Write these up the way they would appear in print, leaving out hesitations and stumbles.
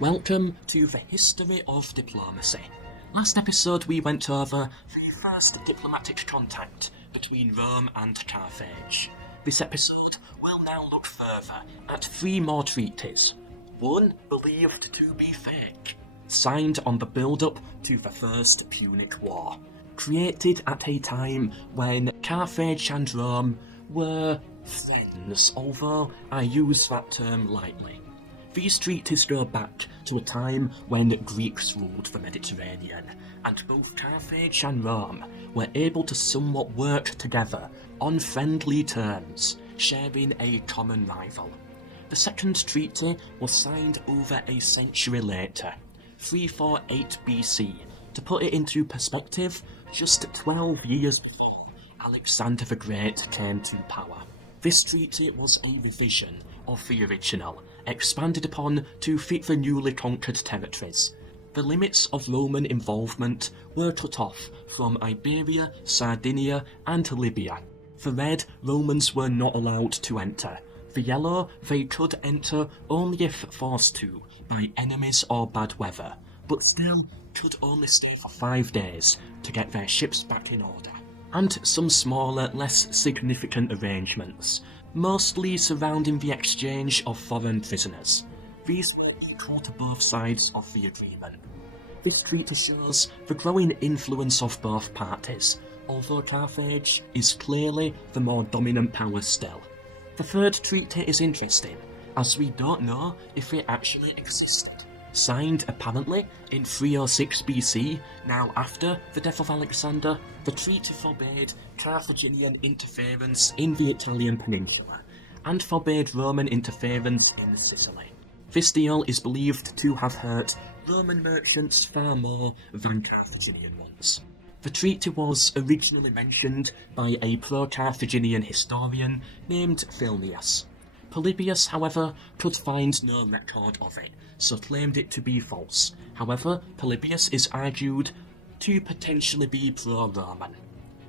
Welcome to the history of diplomacy. Last episode we went over the first diplomatic contact between Rome and Carthage. This episode will now look further at three more treaties. One believed to be fake, signed on the build-up to the First Punic War, created at a time when Carthage and Rome were friends, although I use that term lightly. These treaties go back to a time when Greeks ruled the Mediterranean, and both Carthage and Rome were able to somewhat work together on friendly terms, sharing a common rival. The second treaty was signed over a century later, 348 BC. To put it into perspective, just 12 years before Alexander the Great came to power. This treaty was a revision of the original, expanded upon to fit the newly conquered territories. The limits of Roman involvement were cut off from Iberia, Sardinia and Libya. The red, Romans were not allowed to enter. The yellow, they could enter only if forced to, by enemies or bad weather, but still could only stay for 5 days to get their ships back in order. And some smaller, less significant arrangements, mostly surrounding the exchange of foreign prisoners. These were equal to both sides of the agreement. This treaty shows the growing influence of both parties, although Carthage is clearly the more dominant power still. The third treaty is interesting, as we don't know if it actually existed. Signed apparently in 306 BC, now after the death of Alexander, the treaty forbade Carthaginian interference in the Italian peninsula, and forbade Roman interference in Sicily. This deal is believed to have hurt Roman merchants far more than Carthaginian ones. The treaty was originally mentioned by a pro-Carthaginian historian named Philnius. Polybius, however, could find no record of it, so claimed it to be false. However, Polybius is argued to potentially be pro-Roman.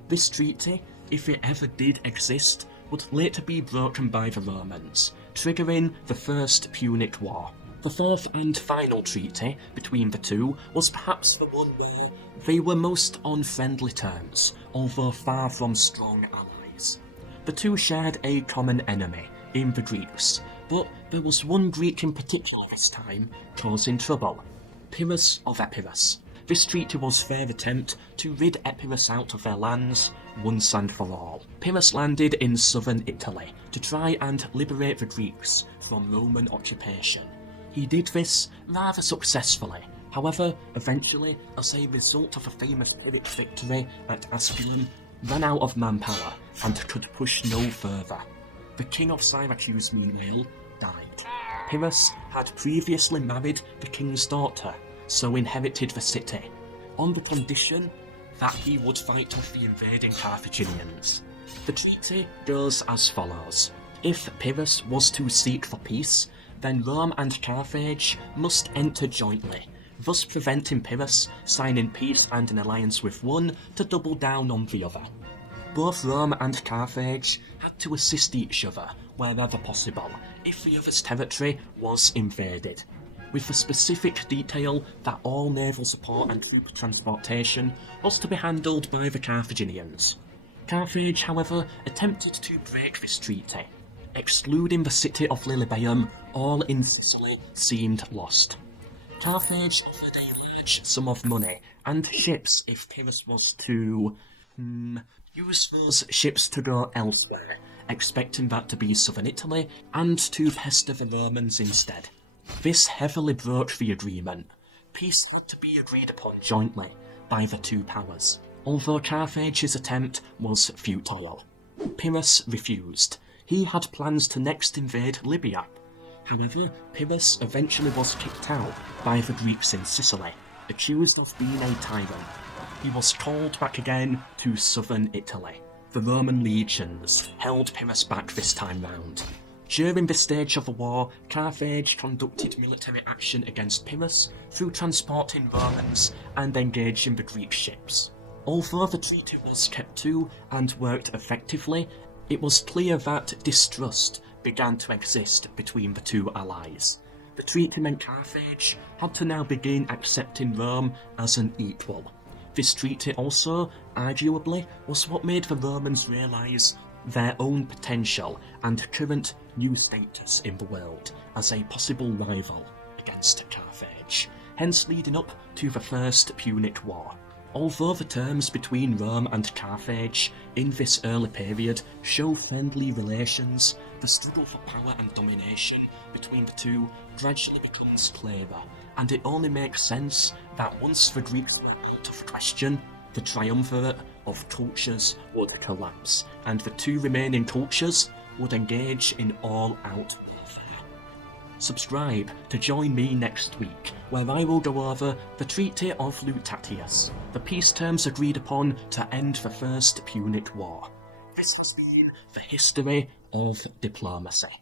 This treaty, if it ever did exist, would later be broken by the Romans, triggering the First Punic War. The fourth and final treaty between the two was perhaps the one where they were most on friendly terms, although far from strong allies. The two shared a common enemy in the Greeks, but there was one Greek in particular this time causing trouble: Pyrrhus of Epirus. This treaty was their attempt to rid Epirus out of their lands once and for all. Pyrrhus landed in southern Italy to try and liberate the Greeks from Roman occupation. He did this rather successfully. However, eventually, as a result of a famous Pyrrhic victory at Asculum, ran out of manpower and could push no further. The king of Syracuse, meanwhile, died. Pyrrhus had previously married the king's daughter, so inherited the city, on the condition that he would fight off the invading Carthaginians. The treaty goes as follows. If Pyrrhus was to seek for peace, then Rome and Carthage must enter jointly, thus preventing Pyrrhus signing peace and an alliance with one to double down on the other. Both Rome and Carthage had to assist each other wherever possible if the other's territory was invaded, with the specific detail that all naval support and troop transportation was to be handled by the Carthaginians. Carthage, however, attempted to break this treaty. Excluding the city of Lilybaeum, all in Sicily seemed lost. Carthage offered a large sum of money and ships if Pyrrhus was to use those ships to go elsewhere, expecting that to be southern Italy, and to pester the Romans instead. This heavily broke the agreement. Peace had to be agreed upon jointly by the two powers, although Carthage's attempt was futile. Pyrrhus refused. He had plans to next invade Libya. However, Pyrrhus eventually was kicked out by the Greeks in Sicily, accused of being a tyrant. He was called back again to southern Italy. The Roman legions held Pyrrhus back this time round. During this stage of the war, Carthage conducted military action against Pyrrhus through transporting Romans and engaging the Greek ships. Although the treaty was kept to and worked effectively, it was clear that distrust began to exist between the two allies. the treaty meant Carthage had to now begin accepting Rome as an equal. This treaty also, arguably, was what made the Romans realise their own potential and current new status in the world as a possible rival against Carthage, hence leading up to the First Punic War. Although the terms between Rome and Carthage in this early period show friendly relations, the struggle for power and domination between the two gradually becomes clearer, and it only makes sense that once the Greeks were out of question, the triumvirate of cultures would collapse, and the two remaining cultures would engage in all-out warfare. Subscribe to join me next week, where I will go over the Treaty of Lutatius, the peace terms agreed upon to end the First Punic War. This has been the history of diplomacy.